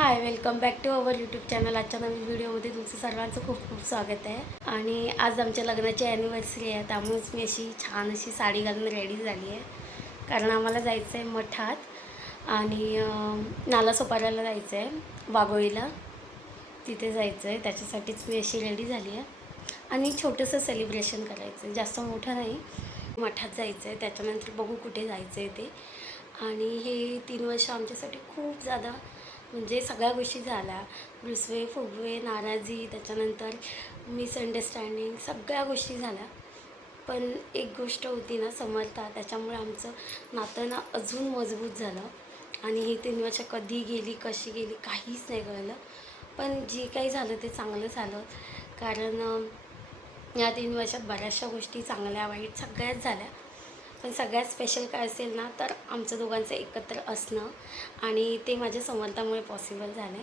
Hi welcome back to our YouTube channel आजच्या नवीन व्हिडिओमध्ये तुमचं सर्वांचं खूप खूप स्वागत आहे. आणि आज आमच्या लग्नाची ॲनिव्हर्सरी आहे त्यामुळेच मी अशी छान अशी साडी घालून रेडी झाली आहे. कारण आम्हाला जायचं आहे मठात आणि नाला सोपाऱ्याला जायचं आहे वाघोळीला. तिथे जायचं आहे त्याच्यासाठीच मी अशी रेडी झाली आहे. आणि छोटंसं सेलिब्रेशन करायचं आहे जास्त मोठं नाही. मठात जायचं आहे त्याच्यानंतर बघू कुठे जायचं आहे ते. आणि हे तीन वर्ष आमच्यासाठी खूप जादा म्हणजे सगळ्या गोष्टी झाल्या. रुसवे फुगवे नाराजी त्याच्यानंतर मिसअंडरस्टँडिंग सगळ्या गोष्टी झाल्या. पण एक गोष्ट होती ना समर्था त्याच्यामुळे आमचं नातं ना अजून मजबूत झालं. आणि ही तीन वर्ष कधी गेली कशी गेली काहीच नाही कळलं. पण जे काही झालं ते चांगलं झालं. कारण या तीन वर्षात बऱ्याचशा गोष्टी चांगल्या वाईट सगळ्याच झाल्या. पण सगळ्यात स्पेशल काय असेल ना तर आमचं दोघांचं एकत्र असणं आणि ते माझ्या समर्थामुळे पॉसिबल झालं आहे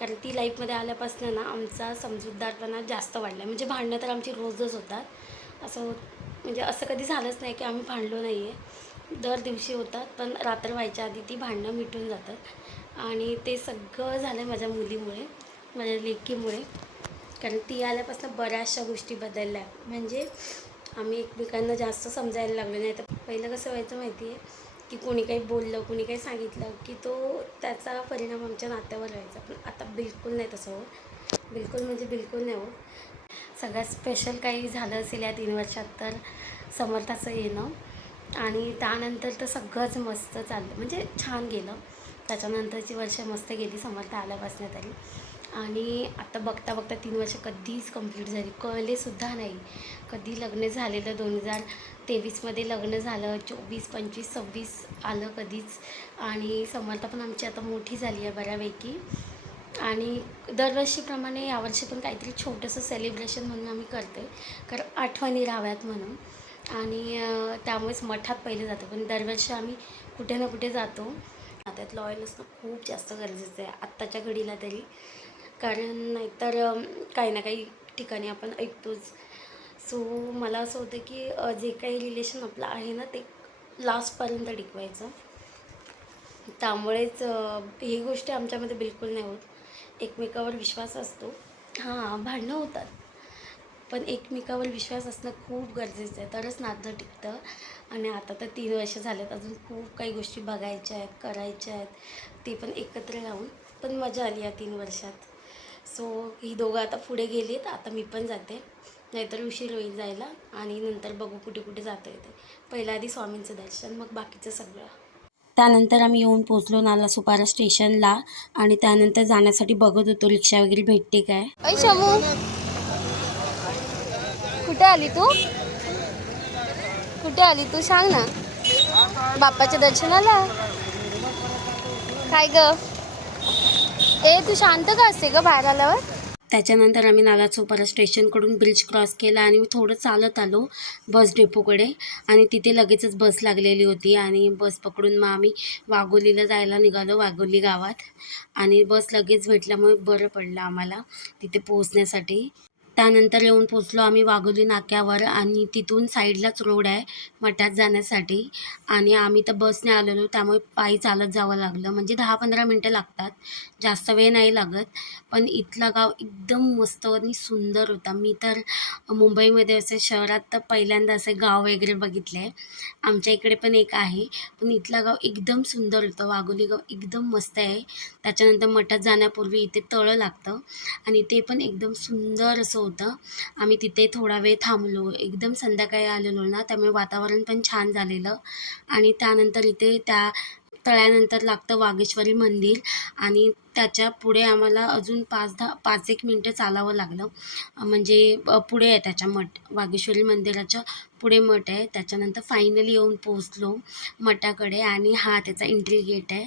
कारण ती लाईफमध्ये आल्यापासून ना आमचा समजूतदारपणा जास्त वाढला म्हणजे भांडणं तर आमची रोजच होतात. असं म्हणजे असं कधी झालंच नाही की आम्ही भांडलो नाही आहे दर दिवशी होतात पण रात्र व्हायच्या आधी ती भांडणं मिटून जातात. आणि ते सगळं झालं आहे माझ्या मुलीमुळे माझ्या लेकीमुळे. कारण ती आल्यापासून बऱ्याचशा गोष्टी बदलल्या. म्हणजे आम्ही एकमेकांना जास्त समजायला लागलो नाही. तर पहिलं कसं व्हायचं माहिती आहे की कोणी काही बोललं कोणी काही सांगितलं की तो त्याचा परिणाम आमच्या नात्यावर व्हायचा. पण आता बिलकुल नाही तसं हो बिलकुल म्हणजे बिलकुल नाही हो सगळ्यात स्पेशल काही झालं असेल या तीन वर्षात तर समर्थाचं येणं. आणि त्यानंतर तर सगळंच मस्त चाललं. म्हणजे छान गेलं. त्याच्यानंतरची वर्ष मस्त गेली समर्थ आल्यापासून तरी. आणि आता बघता बघता तीन वर्ष कधीच कंप्लीट झाली. कळलेसुद्धा नाही. कधी लग्न झालेलं दोन हजार तेवीसमध्ये लग्न झालं चोवीस पंचवीस सव्वीस आलं कधीच. आणि समर्थ पण आमची आता मोठी झाली आहे बऱ्यापैकी. आणि दरवर्षीप्रमाणे यावर्षी पण काहीतरी छोटंसं सेलिब्रेशन म्हणून आम्ही करतो कारण आठवणी राहाव्यात म्हणून. आणि त्यामुळेच मठात पहिले जातो. पण दरवर्षी आम्ही कुठे ना कुठे जातो. त्यात लॉयल असणं खूप जास्त गरजेचं आहे. आत्ताच्या घडीला तरी. कारण नाहीतर काही ना काही ठिकाणी आपण ऐकतोच. सो मला असं होतं की जे काही रिलेशन आपलं आहे ना ते लास्टपर्यंत टिकवायचं. त्यामुळेच ही गोष्ट आमच्यामध्ये बिलकुल नाही होत. एकमेकावर विश्वास असतो. हां भांडणं होतात. पण एकमेकावर विश्वास असणं खूप गरजेचं आहे. तरच नातं टिकतं. आणि आता तर तीन वर्ष झालेत अजून खूप काही गोष्टी बघायच्या आहेत करायच्या आहेत. ते पण एकत्र राहून पण मजा आली या तीन वर्षात. सो ही दोघं आता पुढे गेलीत. आता मी पण जाते. नाहीतर उशीर होईल जायला आणि नंतर बघू कुठे कुठे जाता येते. पहिल्या आधी स्वामींचं दर्शन मग बाकीचं सगळं. त्यानंतर आम्ही येऊन पोचलो नाला सुपारा स्टेशनला आणि त्यानंतर जाण्यासाठी बघत होतो रिक्षा वगैरे भेटते काय? ऐ शमू. कुठे आली तू? कुठे आली तू? सांग ना. बाप्पाच्या दर्शनाला? काय ग? ए तू शांत का असते ग बाहेर आल्यावर? त्याच्यानंतर आम्ही नाला चोपारा स्टेशनकडून ब्रिज क्रॉस केला आणि थोडं चालत आलो बस डेपोकडे आणि तिथे लगेचच बस लागलेली होती आणि बस पकडून मग आम्ही वाघोलीला जायला निघालो वाघोली गावात. आणि बस लगेच भेटल्यामुळे बरं पडलं आम्हाला तिथे पोहोचण्यासाठी. त्यानंतर येऊन पोचलो आम्ही वाघोली नाक्यावर आणि तिथून साईडलाच रोड आहे मठात जाण्यासाठी. आणि आम्ही तर बसने आलेलो त्यामुळे पायी चालत जावं लागलं. म्हणजे दहा पंधरा मिनटं लागतात. जास्त वेळ नाही लागत. पण इथला गाव एकदम मस्त आणि सुंदर होता. मी तर मुंबईमध्ये असे शहरात तर पहिल्यांदा असे गाव वगैरे बघितले. आहे आमच्या इकडे पण एक आहे. पण इथला गाव एकदम सुंदर होतं. वाघोली गाव एकदम मस्त आहे. त्याच्यानंतर मठात जाण्यापूर्वी इथे तळं लागतं. आणि ते पण एकदम सुंदर असं होतं. आम्ही तिथे थोडा वेळ थांबलो. एकदम संध्याकाळी आलेलो ना त्यामुळे वातावरण पण छान झालेलं. आणि त्यानंतर इथे त्या तळ्यानंतर लागतं वागेश्वरी मंदिर आणि त्याच्या पुढे आम्हाला अजून पाच दहा पाच एक मिनटं चालावं लागलं. म्हणजे पुढे आहे त्याच्या मठ. वागेश्वरी मंदिराच्या पुढे मठ आहे. त्याच्यानंतर फायनली येऊन पोहोचलो मठाकडे आणि हा त्याचा एंट्री गेट आहे.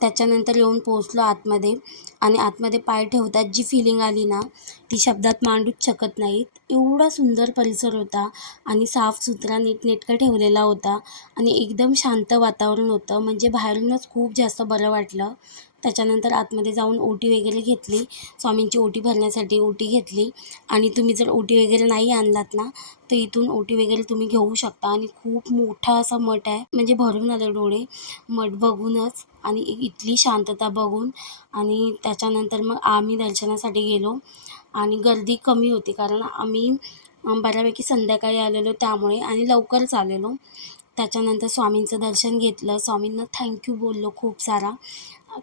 त्याच्यानंतर येऊन पोहोचलो आतमध्ये आणि आतमध्ये पाय ठेवतात. जी फिलिंग आली ना ती शब्दात मांडूच शकत नाहीत. एवढा सुंदर परिसर होता आणि साफसुथरा नीटनेटका ठेवलेला होता आणि एकदम शांत वातावरण होतं. म्हणजे बाहेरूनच खूप जास्त बरं वाटलं. त्याच्यानंतर आतमध्ये जाऊन ओटी वगैरे घेतली. स्वामींची ओटी भरण्यासाठी ओटी घेतली. आणि तुम्ही जर ओटी वगैरे नाही आणलात ना तर इथून ओटी वगैरे तुम्ही घेऊ शकता. आणि खूप मोठा असा मठ आहे. म्हणजे भरून आलं डोळे. मठ बघूनच आणि इथली शांतता बघून. आणि त्याच्यानंतर मग आम्ही दर्शनासाठी गेलो. आणि गर्दी कमी होती. कारण आम्ही बऱ्यापैकी संध्याकाळी आलेलो त्यामुळे आणि लवकरच आलेलो. त्याच्यानंतर स्वामींचं दर्शन घेतलं. स्वामींना थँक्यू बोललो खूप सारा.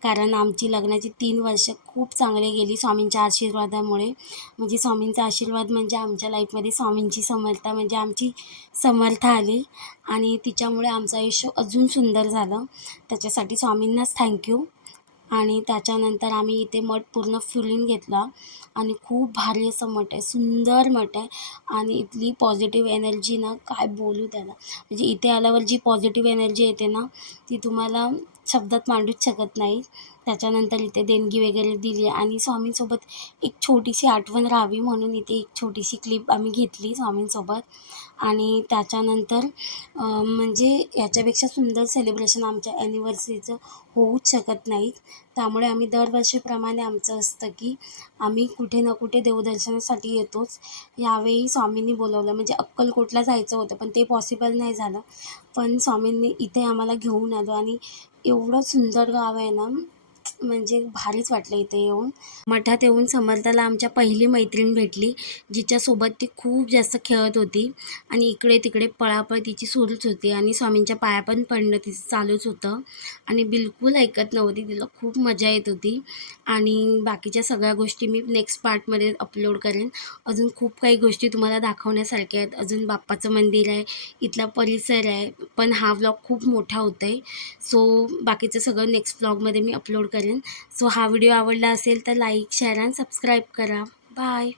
कारण आमची लग्नाची तीन वर्ष खूप चांगले गेली स्वामींच्या आशीर्वादामुळे. म्हणजे स्वामींचा आशीर्वाद म्हणजे आमच्या लाईफमध्ये स्वामींची समर्था म्हणजे आमची समर्थ आली. आणि तिच्यामुळे आमचं आयुष्य अजून सुंदर झालं. त्याच्यासाठी स्वामींनाच थँक्यू आणि त्याच्यानंतर आम्ही इथे मठ पूर्ण फिरून घेतला. आणि खूप भारी असं मठ आहे. सुंदर मठ आहे. आणि इथली पॉझिटिव्ह एनर्जी ना काय बोलू त्याला. म्हणजे इथे आल्यावर जी पॉझिटिव्ह एनर्जी येते ना ती तुम्हाला शब्दात मांडूच शकत नाही. त्याच्यानंतर इथे देणगी वगैरे दिली आणि स्वामींसोबत एक छोटीशी आठवण राहावी म्हणून इथे एक छोटीशी क्लिप आम्ही घेतली स्वामींसोबत. आणि त्याच्यानंतर म्हणजे याच्यापेक्षा सुंदर सेलिब्रेशन आमच्या ॲनिव्हर्सरीचं होऊच शकत नाही. त्यामुळे आम्ही दरवर्षीप्रमाणे आमचं असतं की आम्ही कुठे ना कुठे देवदर्शनासाठी येतोच. यावेळी स्वामींनी बोलवलं. म्हणजे अक्कलकोटला जायचं होतं पण ते पॉसिबल नाही झालं. पण स्वामींनी इथे आम्हाला घेऊन आलो आणि एवढं सुंदर गाव आहे ना म्हणजे भारीच वाटलं इथे येऊन. मठात येऊन समर्थाला आमच्या पहिली मैत्रीण भेटली जिच्यासोबत ती खूप जास्त खेळत होती आणि इकडे तिकडे पळापळ तिची सुरूच होती आणि स्वामींच्या पाया पण पडणं तिचं चालूच होतं. आणि बिलकुल ऐकत नव्हती तिला खूप मजा येत होती. आणि बाकीच्या सगळ्या गोष्टी मी नेक्स्ट पार्टमध्ये अपलोड करेन. अजून खूप काही गोष्टी तुम्हाला दाखवण्यासारख्या आहेत. अजून बाप्पाचं मंदिर आहे इथला परिसर आहे पण हा व्लॉग खूप मोठा होत आहे सो बाकीचं सगळं नेक्स्ट व्लॉगमध्ये मी अपलोड करेन. सो हा व्हिडिओ आवडला असेल तर लाईक शेअर अँड सबस्क्राईब करा. बाय